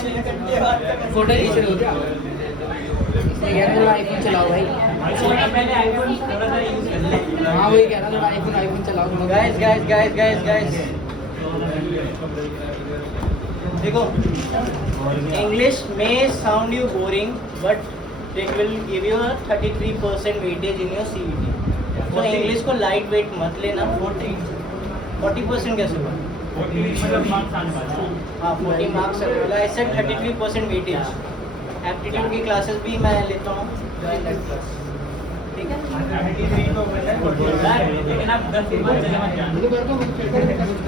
Photo खींच रहे हो क्या? यार आईफोन चलाओ भाई। पहले आईफोन थोड़ा सा यूज कर ले। हाँ वही कह रहा था, आईफोन चलाओ। गाइस देखो, इंग्लिश में sound you boring but it will give you 33% weightage in your CET. तो इंग्लिश को लाइट वेट मत लेना। 40% कैसे हुआ? 40 मतलब मार्क्स आने वाले। हाँ 40 मार्क्स वाला ऐसे 33% वेटेज। एप्टीट्यूड की क्लासेस भी मैं लेता हूँ, ठीक है? लेकिन आप 10 दिन बाद चले मत जाना।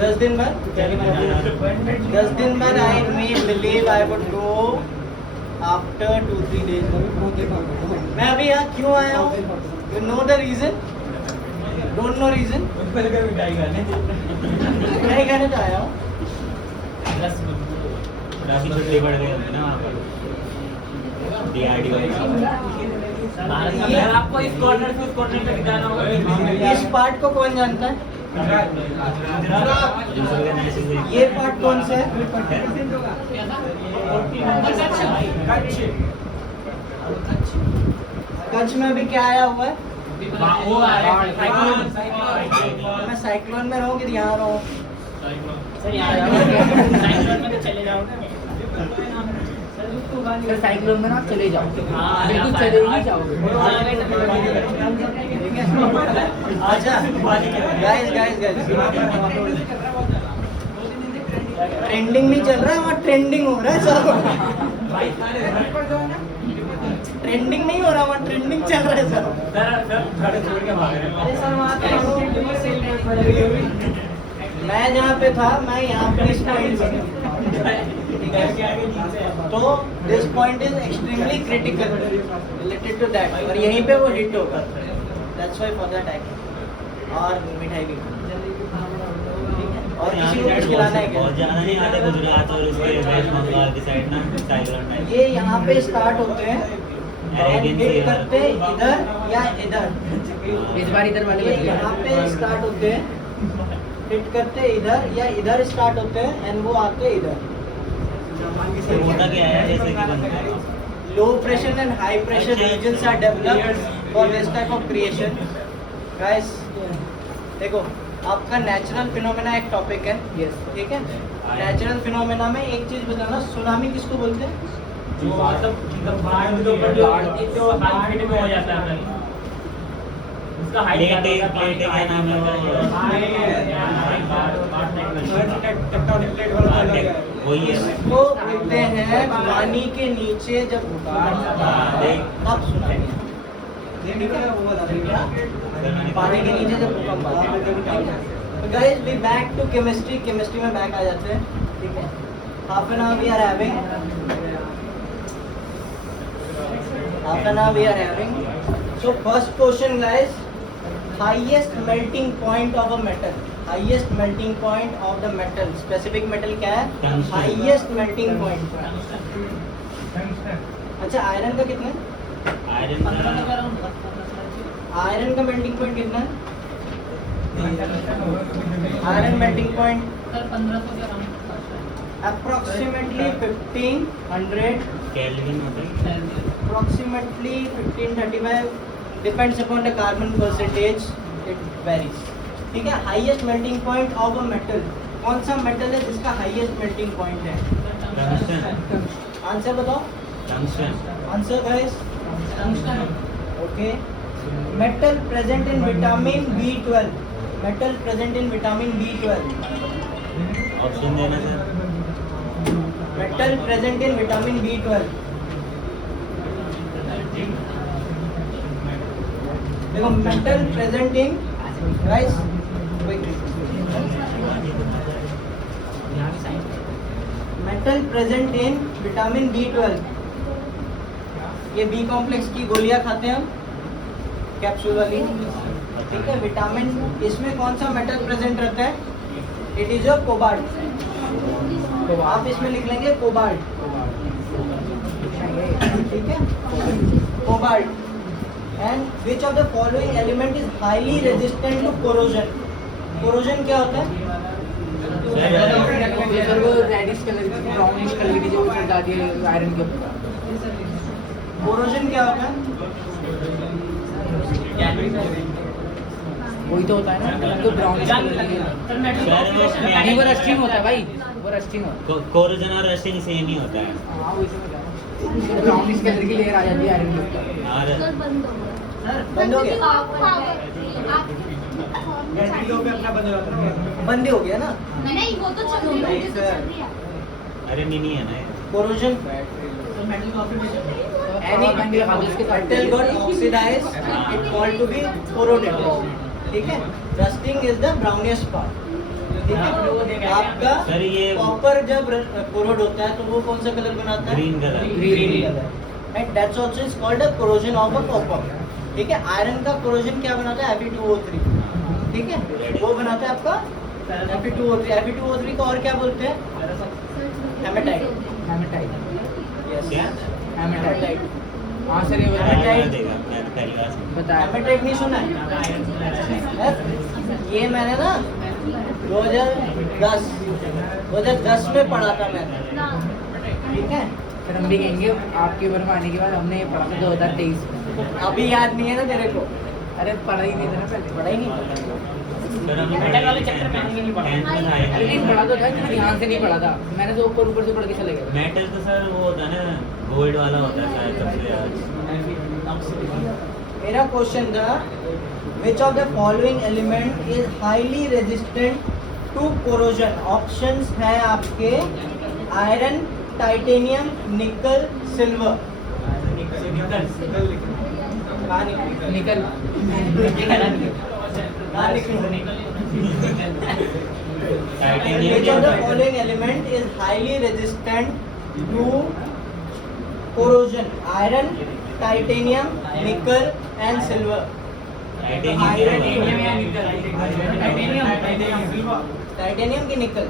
10 दिन बाद 10 दिन बाद I may believe I would go after 2-3 days. मैं अभी यहाँ क्यों आया हूँ? You know the reason? Don't know reason? नहीं कहने तो आया हूँ। छुट्टी पड़ गई होगी ना वहाँ पर। आपको इस कॉर्नर से उस कॉर्नर तक जाना होगा। इस पार्ट को कौन जानता है? ये पार्ट कौन सा है? कच्छ में अभी क्या आया हुआ है? वो आ रहा है मैं साइक्लोन में रहूँ कि यहाँ रहूँ? साइक्लोन में तो चले जाओगे। सर साइक्लोन में ना चले जाओ। हाँ, बिल्कुल चले ही जाओगे। ठीक है? अच्छा गाइस ट्रेंडिंग नहीं चल रहा है, वहाँ ट्रेंडिंग हो रहा है सब। ट्रेंडिंग नहीं हो रहा, वहाँ ट्रेंडिंग चल रहा है सब। मैं जहाँ पे था, मैं यहाँ पे इस पॉइंट तो this point is extremely critical related to that, और यहीं पे वो हिट होगा। That's why for that attack. और मिठाई भी और किसी को कुछ खिलाना है क्या? बहुत ज़्यादा नहीं आते गुजरात और उसके वेस्ट बंगाल की साइड ना साइक्लोन टाइप। ये यहाँ पे स्टार्ट होते हैं और हिट करते इधर या इधर। इस बार इधर वाले ये बच गए। यहाँ पे स्टार्ट होते हैं, हिट करते इधर या इधर स्टार्ट होते हैं एंड वो आते इधर। तो होता क्या है जैसे कि बनता है low pressure and high pressure regions are developed for this type of creation. Guys देखो, आपका नेचुरल फिनोमेना एक टॉपिक है, ठीक है? नेचुरल फिनोमेना में एक चीज बताना, सुनामी किसको बोलते हैं? जो मतलब बाढ़ के ऊपर जो हाइट में हो जाता है उसका हाइट क्या नाम है वही है तो बोलते हैं पानी के नीचे जब तब सुनामी, ठीक है? पानी के नीचे जब भूकंप आता है। तो guys we back to chemistry में बैक आ जाते हैं, ठीक है? Half an hour we are having so first question guys, highest melting point of a metal. Highest melting point of the metal, specific metal क्या है? Highest melting point. अच्छा iron का कितना है? आयरन का मेल्टिंग पॉइंट कितना है? Iron melting point approximately 1500 kelvin होता है approximately 1535 depends upon the carbon percentage, it varies, ठीक है? Highest melting point of a metal, कौन सा मेटल है जिसका हाईएस्ट मेल्टिंग पॉइंट है? टंगस्टन आंसर बताओ। Answer guys, okay. Metal present in vitamin B12, metal present in vitamin B12, option देना sir. Metal present in vitamin B12। देखो metal present in rice, metal present in vitamin B12। ये B complex की गोलियां खाते हैं हम, capsule वाली, ठीक है? विटामिन, इसमें कौन सा मेटल प्रेजेंट रहता है? It is your cobalt. तो आप इसमें लिख लेंगे कोबाल्ट, ठीक है? Cobalt. And which of the following element is highly resistant to corrosion? Corrosion क्या होता है? सर वो रेडिश कलर की ब्राउनिश कलर की जो चल जाती है आयरन के ऊपर। कोरोजन क्या होता है? वही तो होता है ना, तो ब्राउनिश कलर की नहीं, वो रस्टिंग होता है भाई, वो रस्टिंग होता कोरोजन और रस्टिंग सेम ही होता है। है। हाँ वही तो मैं कह रहा हूँ, ब्राउनिश कलर की लेयर आ जाती है आयरन के ऊपर। और बंद हो गया? बंद हो गया ना? नहीं वो तो चल रही है। अरे नहीं है ना ये। Corrosion any metal got oxidized, it called to be corroded. ठीक है? Rusting is the brownish part. ठीक है? आपका सर ये कॉपर जब कोरोड होता है तो वो कौन सा कलर बनाता है? Green colour. Green colour. Right? That's also is called a corrosion of a copper. ठीक है? आयरन का कोरोजन क्या बनाता है? Fe2O3. ठीक है? वो बनाता है आपका Fe2O3. Fe2O3 को और क्या बोलते हैं? हेमेटाइट. हेमेटाइट। क्या? हेमेटाइट। हाँ सर ये पहली बताया बार देखा, मैं पहली बार सुना। बताया। हेमेटाइट नहीं सुना है? ये मैंने ना 2010 में पढ़ा था मैंने. ठीक है? सर हम भी कहेंगे आपकी उम्र में आने के बाद हमने ये पढ़ा था 2023 में। अभी याद नहीं है ना तेरे को? अरे पढ़ा ही नहीं था ना पहले। पढ़ा ही नहीं. सर हमने मेटल वाले चैप्टर में हमने नहीं पढ़ा। 10th में था ये। अरे नहीं पढ़ा तो था, इतना ध्यान से नहीं पढ़ा था मैंने, तो ऊपर ऊपर से पढ़ के चले गए। मेटल तो सर वो होता है ना, गोल्ड वाला होता है शायद सबसे ज्यादा। मेरा क्वेश्चन था which of the following element is highly resistant to corrosion? Options हैं आपके आयरन, टाइटेनियम, निकल, सिल्वर. निकल। Which of the following element is highly resistant to corrosion? Iron, titanium, nickel and silver. Titanium की nickel.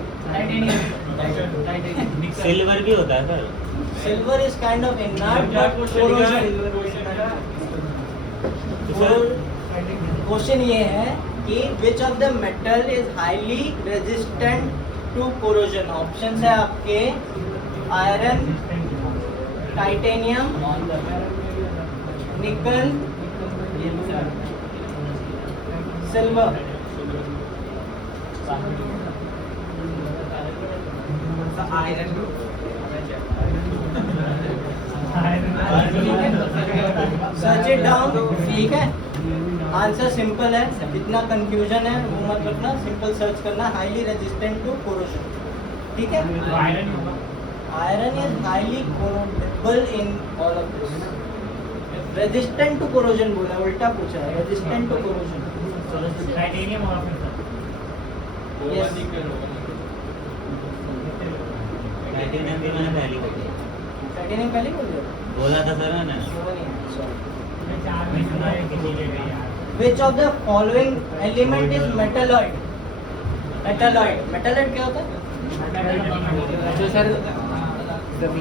Silver भी होता है sir. Silver is kind of inert but corrosion. Question ये है कि which of the metal is highly resistant to corrosion? Option है आपके iron, titanium, nickel, silver. Search it down. ठीक है? आंसर सिंपल है, इतना कंफ्यूजन है वो मत रखना, सिंपल सर्च करना हाईली रेजिस्टेंट टू कोरोजन. ठीक है? Iron is highly corrodible in all of this. Resistant to corrosion बोला, उल्टा पूछा है. Resistant to corrosion. टाइटेनियम और यस. टाइटेनियम भी मैंने पहली बोली। टाइटेनियम पहले बोल दिया. बोला था सर मैंने। चार में सुना है कि नहीं है यार। Which of the following element is metalloid? Metalloid. Metalloid क्या होता है? जो सर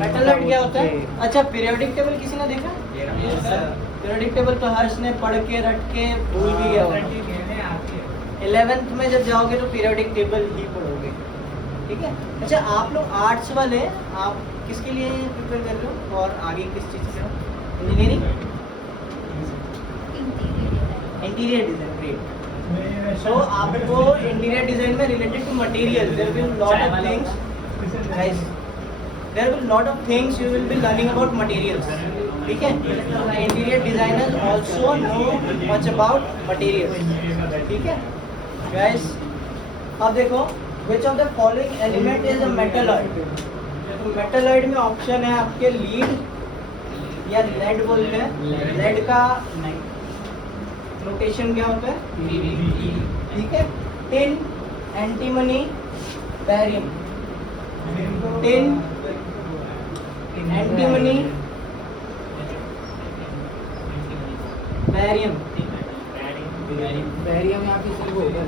मेटलॉइड क्या होता है? अच्छा, पीरियोडिक टेबल किसी ने देखा? पीरियोडिक टेबल तो हर्ष ने पढ़ के रट के भूल भी गया होगा. 11th में जब जाओगे तो पीरियोडिक टेबल ही पढ़ोगे. ठीक है? अच्छा, आप लोग आर्ट्स वाले, आप किसके लिए प्रिपेयर कर रहे हो और आगे किस चीज़ से हो? Engineering, interior design. Great. So आपको इंटीरियर डिजाइन में related to material there will lot of things guys. There will lot of things you will be learning about materials. ठीक है? Interior designers also know much about materials. ठीक है? Guys, अब देखो which of the following element is a metalloid? तो metalloid में option है आपके लीड या लेड बोलते हैं. लेड का नोटेशन क्या होता है? ठीक है? Tin, antimony, barium. Tin, antimony, barium. Barium यहाँ पे सिर्फ होगा।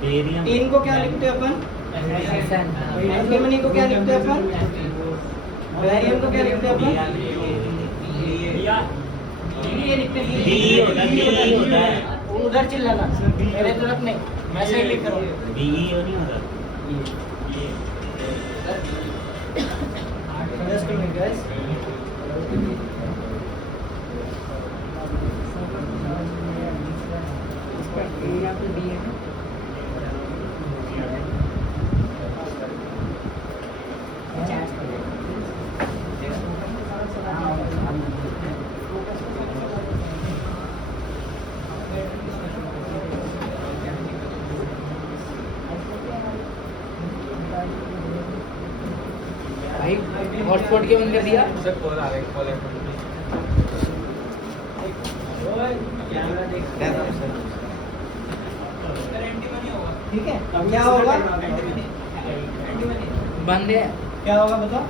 बेरियम। टिन को क्या लिखते हैं अपन? एंटीमनी को क्या लिखते हैं अपन? बैरियम को क्या लिखते हैं अपन? बी होता है। उधर चिल्लाना, मेरे तरफ नहीं, मैं सही लिख रहा हूँ. बीई नहीं होता। Just a minute, guys. भाई हॉटस्पॉट के बंद कर दिया। ठीक है, अब क्या होगा? बंद है। क्या होगा बताओ?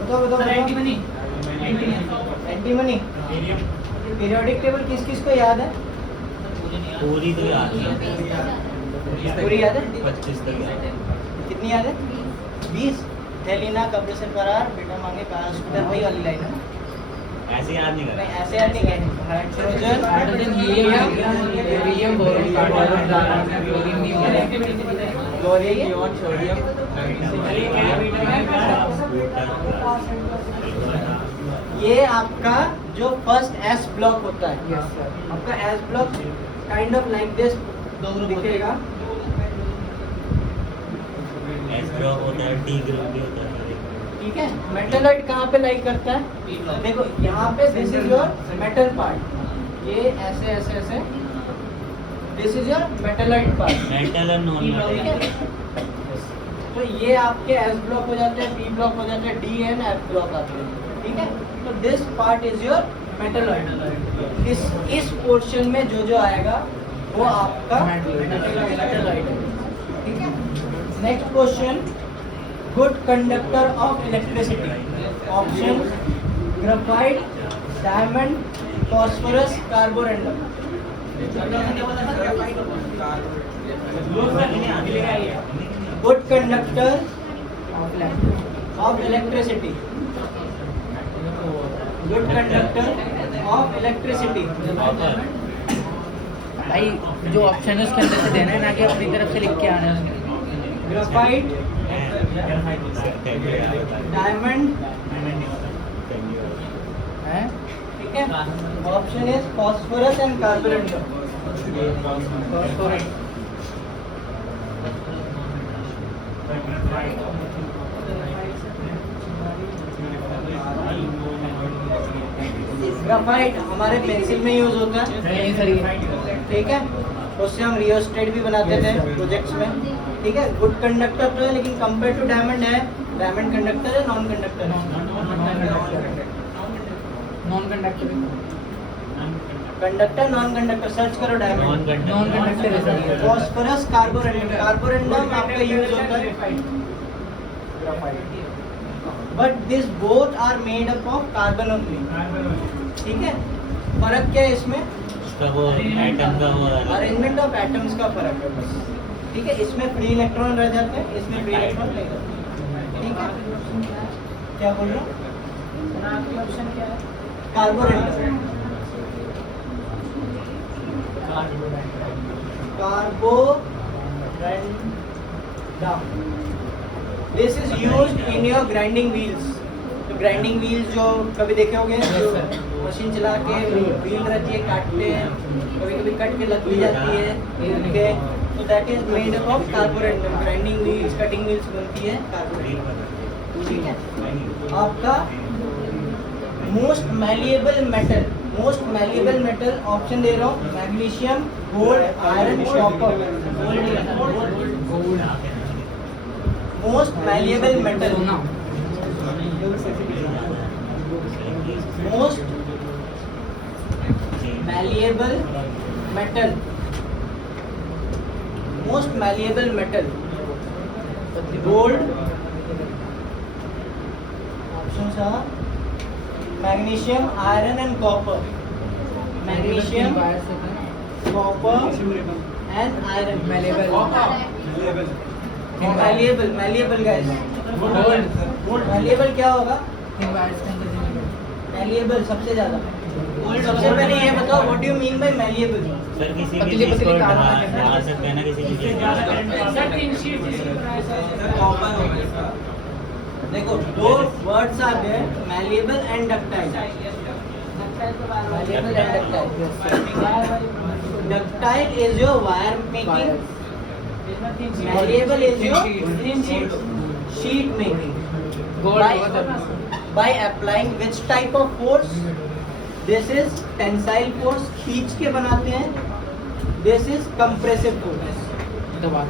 बताओ। Anti money. पीरियोडिक टेबल किस किस को याद है? पूरी तो याद है, पूरी याद है? 25 तक याद है। कितनी याद है? 20। थैलीना, कब्र से फरार, बेटा मांगे हॉस्पिटल, वही वाली लाइन है ना? ऐसे याद नहीं नहीं, करना। ऐसे याद नहीं कहेंगे। हाइड्रोजन, हाइड्रोजन, हीलियम, बोरोन, लोरियम, ये आपका जो फर्स्ट एस ब्लॉक होता है, यस सर। आपका S block kind of like this दिखेगा। एस ड्रॉप होता है, टी ग्रुप भी होता है। ठीक है, मेटलॉइड कहाँ पे लाइक करता है? देखो यहाँ पे this is your metal part, ये ऐसे ऐसे ऐसे, this is your metalloid part. Metal और नॉन ठीक है, मेटल। तो ये आपके एस ब्लॉक हो जाते हैं, पी ब्लॉक हो जाते हैं, डी एंड एफ ब्लॉक आते हैं। ठीक है, तो this part is your metalloid. इस पोर्शन में जो आएगा वो आपका मेटलॉइड है। ठीक है, next question, good conductor of electricity. Option graphite, diamond, phosphorus, Carborundum. Good conductor of electricity. Good conductor of electricity. भाई जो ऑप्शन है उसके अंदर से देना है, ना कि अपनी तरफ से लिख के आना है उसमें। ग्रेफाइट, डायमंड, हैं? ठीक है, option is phosphorus and Carborundum. Graphite हमारे पेंसिल में यूज होता है। नहीं सर, ये ठीक है, उससे हम रियोस्टेट भी बनाते थे प्रोजेक्ट्स में। ठीक है, गुड कंडक्टर तो है, लेकिन कंपेयर टू डायमंड है, डायमंड कंडक्टर है, नॉन कंडक्टर है? Non conductor. Conductor, non conductor, search करो डायमंड। नॉन कंडक्टर है सर ये। Phosphorus, carborundum. कार्बोरेंडम आपका यूज होता है, but this both are made up of carbon only. ठीक है, फर्क क्या है इसमें? उसका वो एटम का वो अरेंजमेंट ऑफ एटम्स का फर्क है बस। ठीक है, इसमें फ्री इलेक्ट्रॉन रह जाते हैं, इसमें फ्री इलेक्ट्रॉन नहीं रहते। ठीक है, क्या बोल रहा हूँ? ऑप्शन क्या है? Carborundum. This is used in your grinding wheels. तो ग्राइंडिंग व्हील्स जो कभी देखे होंगे, जो मशीन चला के व्हील रहती है, काटते हैं, कभी कभी कट के लग भी जाती है। ठीक है, तो that is made up of carborundum. Grinding wheels, cutting wheels बनती है कार्बोरेंडम। ठीक है, आपका most malleable metal, most malleable metal option दे रहा हूँ, magnesium, gold, iron, copper. Most malleable metal, most malleable metal, most malleable metal, gold, option are magnesium, iron and copper. Magnesium, copper and iron. Malleable guys. Gold. Malleable क्या होगा? Malleable सबसे ज्यादा। सबसे पहले ये बताओ what do you mean by malleable? Sir किसी पतली भी चीज पतली को कार ढा बना ढा सकते हैं ना, किसी की चीज सर 3 शीट जिसको बनाया सर। देखो दो words are there, malleable and ductile. Malleable and ductile. Ductile is your wire making, malleable is your sheet making. By applying which type of force? This is tensile force, खींच के बनाते हैं। This is compressive force। दबा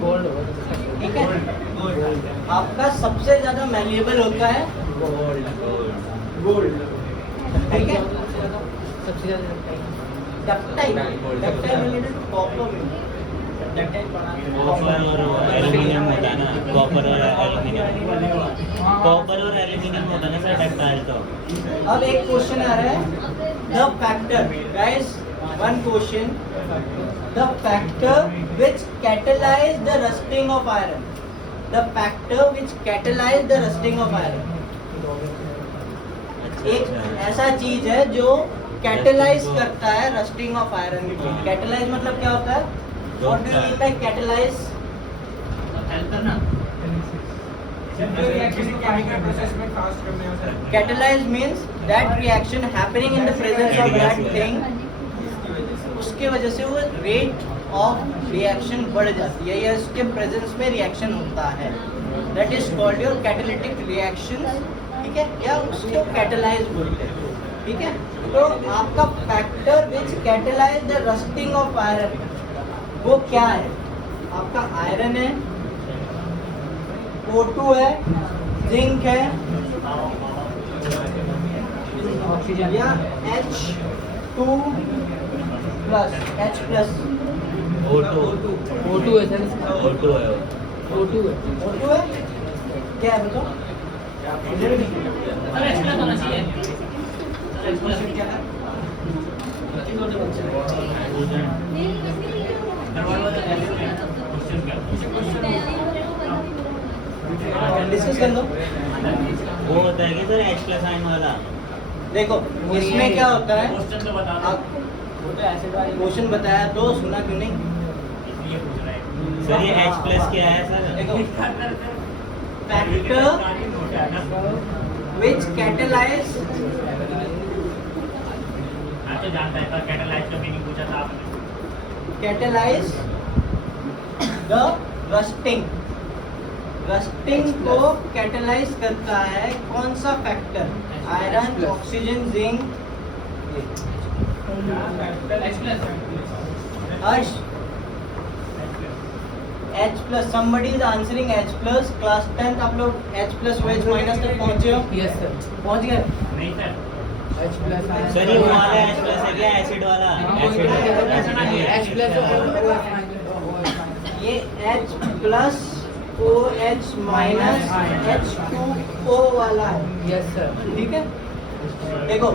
gold ठीक है, आपका सबसे ज्यादा मैलिएबल होता है गोल्ड। ठीक है, सबसे ज्यादा डक्टाइल रिलेटेड कॉपर में, कॉपर और एल्यूमिनियम होता है ना, कॉपर और एल्यूमिनियम होता है ना सर डक्टाइल तो। अब एक क्वेश्चन आ रहा है, the factor, guys one question, the factor which catalyse the rusting of iron, the factor which catalyse the rusting of iron. एक ऐसा चीज है जो कैटलाइज करता है रस्टिंग ऑफ आयरन को। कैटलाइज मतलब क्या होता है? What do you mean by catalyse? Help करना Catalyze means that reaction happening in the presence of that thing, उसके वजह से वो रेट ऑफ रिएक्शन बढ़ जाती है या उसके प्रेजेंस में रिएक्शन होता है। That is called your catalytic reaction. ठीक है, या उसको कैटलाइज बोलते हैं। ठीक है, तो आपका factor which catalyse the rusting of iron वो क्या है? आपका आयरन है, O2 है, जिंक है, ऑक्सीजन या H2 plus H plus O2 O2 है सर इसका। O2 है O2 है। O2 है, क्या है बताओ? इधर भी सर एक्सप्लेन होना चाहिए सर एक्सप्लेन क्या है डिस्कस कर लो। वो होता है कि सर H प्लस आयन वाला। देखो इसमें क्या होता है, क्वेश्चन तो बता दो आप क्वेश्चन बताया तो सुना क्यों नहीं? इसलिए पूछ रहा है सर ये H प्लस क्या है सर? देखो फैक्टर विच कैटलाइज, मैं तो जानता है पर कैटलाइज का मीनिंग पूछा था आपने। कैटलाइज द रस्टिंग, रस्टिंग को कैटलाइज करता है कौन सा factor? Iron, oxygen, zinc. Harsh H plus, somebody is answering H plus. Class 10 आप लोग H प्लस OH माइनस तक पहुंचे हो? Yes sir. पहुंच गए? नहीं सर H प्लस सर ये वो वाला H प्लस है क्या, एसिड वाला? H प्लस ये H plus OH minus H2O वाला है। Yes sir. ठीक है, देखो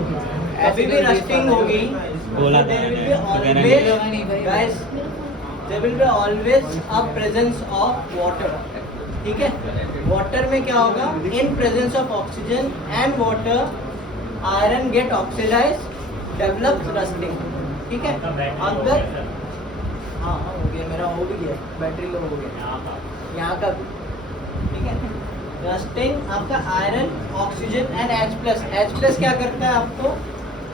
कभी भी रस्टिंग होगी बोला था there will मैंने, be तो कहना always, guys, there will be always a presence of water। ठीक है, वाटर में क्या होगा? In presence of oxygen and water iron get oxidise, develop rusting. ठीक है, अगर हाँ हो गया, मेरा हो भी गया, बैटरी लो हो गया यहाँ का। ठीक है, रस्टिंग आपका iron, oxygen and H plus. H plus क्या करता है आपको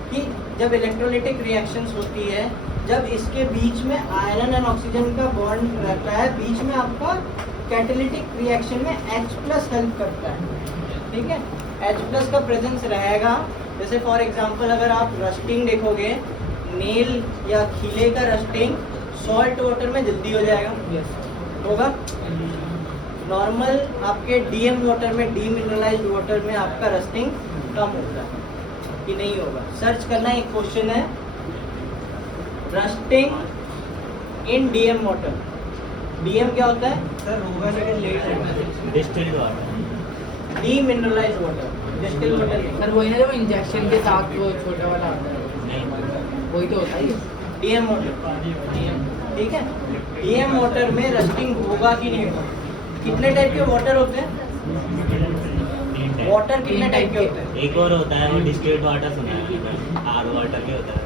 कि जब इलेक्ट्रोलिटिक रिएक्शंस होती है, जब इसके बीच में आयरन एंड ऑक्सीजन का बॉन्ड रहता है, बीच में आपका कैटालिटिक रिएक्शन में H प्लस हेल्प करता है। ठीक है, H प्लस का प्रेजेंस रहेगा। जैसे फॉर एग्जांपल अगर आप रस्टिंग देखोगे, नेल या खीले का रस्टिंग सॉल्ट वाटर में जल्दी हो जाएगा, होगा। नॉर्मल आपके डीएम वाटर में, डीमिनरलाइज्ड वाटर में आपका रस्टिंग कम होता है कि नहीं होगा? सर्च करना, एक क्वेश्चन है, rusting in DM water. DM क्या होता है? सर होगा लेकिन लेट है। Distilled water, demineralised water, distilled water. Sir वही ना जब इंजेक्शन के साथ वो छोटा वाला आता है, नहीं वही तो होता है। DM water. ठीक है, डीएम वाटर में रस्टिंग होगा कि नहीं होगा? कितने टाइप के वाटर होते हैं? है। वाटर कितने टाइप के होते हैं? एक और होता है वो डिस्टिल्ड वाटर सुना है मैंने, आर वाटर भी होता है।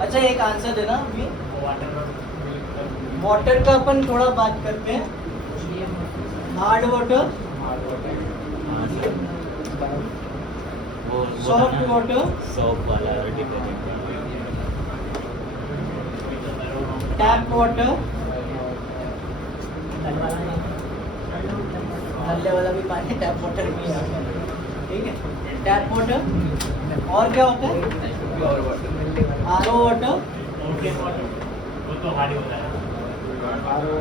अच्छा एक आंसर देना अभी। वाटर का अपन थोड़ा बात करते हैं। हार्ड वाटर, हाँ सर, वो सॉफ्ट वाटर, सॉप वाला डिटर्जेंट। टैप वाटर, नल्ले वाला भी पानी टैप वाटर भी है, ठीक है। टैप वाटर और क्या होता है? आरओ वाटर, वो तो हार्ड होता है।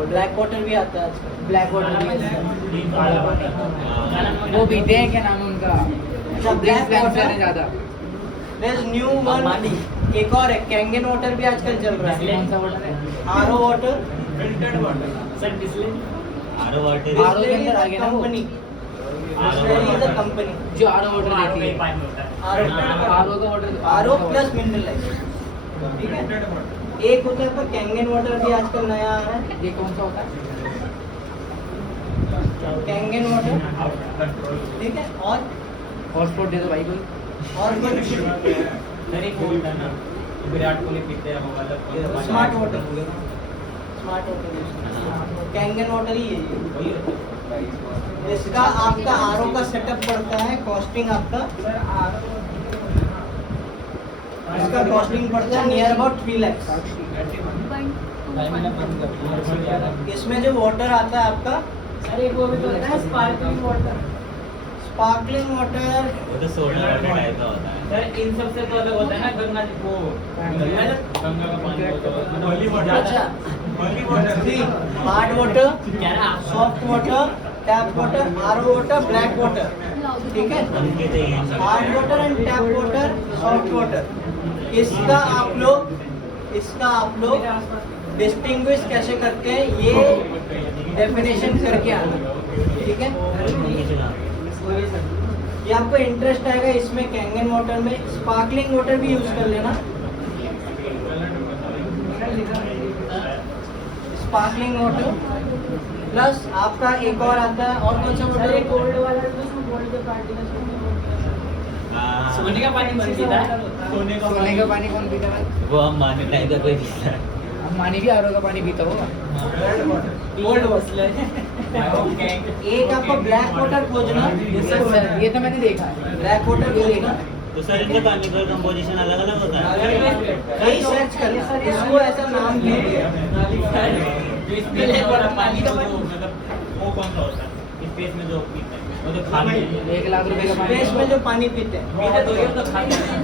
ब्लैक वाटर भी आता है आजकल। ब्लैक वाटर भी वो पीते हैं, क्या नाम है उनका? अच्छा ब्लैक वाटर है ज्यादा। देयर इज न्यू वन, एक और है कैंगन वाटर भी आजकल चल रहा है। कौन सा वाटर है? RO water, sir distil or water RO के अंदर आ गया ना वो। Company, RO is a company. जो आरओ वाटर देती है। पानी होता है। आरओ का वाटर, आरओ प्लस मिनरलाइज, ठीक है। एक होता है पर कैंगन वाटर भी आजकल नया आ रहा है, ये कौन सा होता है? कैंगन वाटर, ठीक है। और हॉटस्पॉट दे दो भाई कोई। कुछ सर एक वो होता है ना, विराट कोहली पीते हैं वो वाला। Smart water, smart water Kangen water ही है ये। इसका आपका आरओ का सेटअप पड़ता है, कॉस्टिंग आपका, इसका कॉस्टिंग पड़ता है नियर अबाउट 3 लाख। इसमें जो वाटर आता है आपका, अरे वो भी तो होता है स्पार्कलिंग वाटर। स्पार्कलिंग वाटर, वो तो सोडा वाटर टाइप का होता है। सर इन सब से तो अलग होता है ना गंगा जी वो गंगा का पानी होता है होली वाटर। अच्छा हार्ड वाटर, क्या ना soft water, tap water, RO water, black water, ठीक है। उनके तो ये सब hard water and tap water, soft water, इसका आप लोग डिस्टिंग्विश कैसे करते हैं ये डेफिनेशन करके आना, ठीक है। ये आपको इंटरेस्ट आएगा इसमें। कैंगन वाटर में स्पार्कलिंग वाटर भी यूज कर लेना, स्पार्कलिंग वाटर प्लस आपका एक और आता है, और कौन सा वाटर है? गोल्ड वाला तो गोल्ड के पार्टिकल्स सोने का पानी बन पीता है। सोने का पानी कौन पीता है? वो हम माने टाइप का कोई पीता है। हम मानी भी आरओ का पानी पीता होगा। Gold water. एक आपको ब्लैक वाटर खोजना, ये तो मैंने देखा है। ब्लैक वाटर खोजना, तो सर इनका केमिकल कंपोजिशन अलग अलग होता है। कहीं सर्च करना, इसको ऐसा नाम क्यों दिया? पानी तो मतलब वो कौन सा होता है स्पेस में जो पीते हैं वो तो खाते हैं। 1 लाख रुपए का पानी। स्पेस में जो पानी पीते हैं, पीते तो ये तो खाते हैं।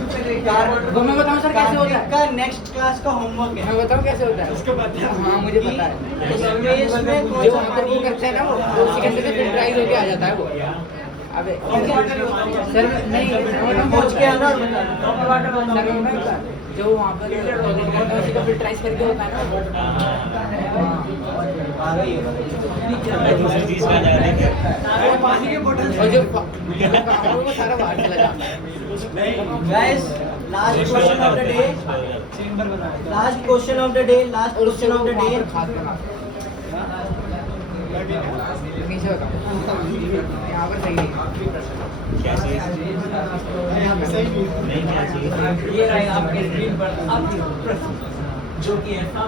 वो मैं बताऊं सर कैसे होता है? का नेक्स्ट क्लास का होमवर्क है। मैं बताऊं कैसे होता है? उसको पता है? हाँ मुझे पता है। स्पेस में कौन जो सा वहाँ पर वो पानी करता है ना वो उसी के अंदर से फिल्टराइज होके आ जाता है वो। अबे सर नहीं पहुंच के आना और बताना। सर जो वहाँ पर प्रोजेक्ट करता है उसी का फिल्टराइज करके होता है ना वो। हाँ। आ गई है। दूसरी चीज का जगह देखिए। और जो वो सारा बाहर चला जाता है। Guys, last question of the day. Last question of the day. Last और उससे question of the day. खाद बना नीचे बताओ यहाँ पर सही नहीं। क्या चीज? नहीं क्या चीज? ये रहेगा आपके स्क्रीन पर आपकी प्रश्न जो कि ऐसा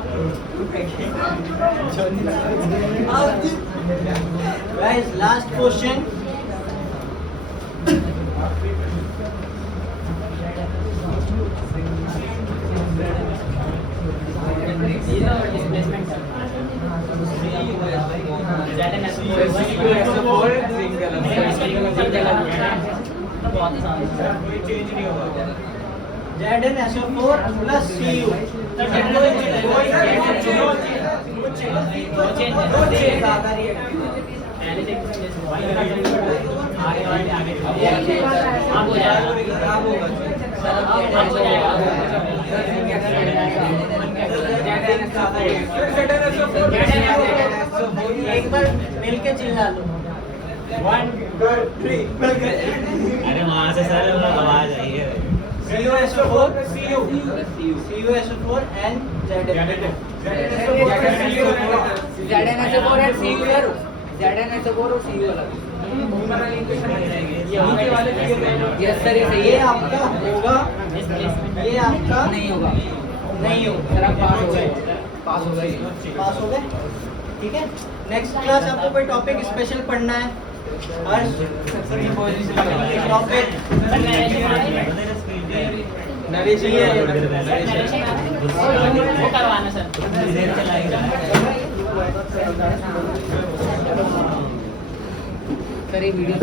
Guys, last question. ZnSO4 plus Cu. एक बार मिलके चिल्ला लो। 1 2 3 अरे वहाँ से सर आवाज आई है। CuSO4 CuSO4 and ZnSO4 ZnSO4 और CU अलग। नीचे वाले यस सर, ये सही ये है। आपका होगा, ये आपका नहीं होगा नहीं होगा। सर, आप पास हो गए, पास हो गए। पास हो गए, ठीक है। नेक्स्ट क्लास आपको कोई टॉपिक स्पेशल पढ़ना है? हर्ष, टॉपिक नरेशन वो करवाना सर। सर ये वीडियो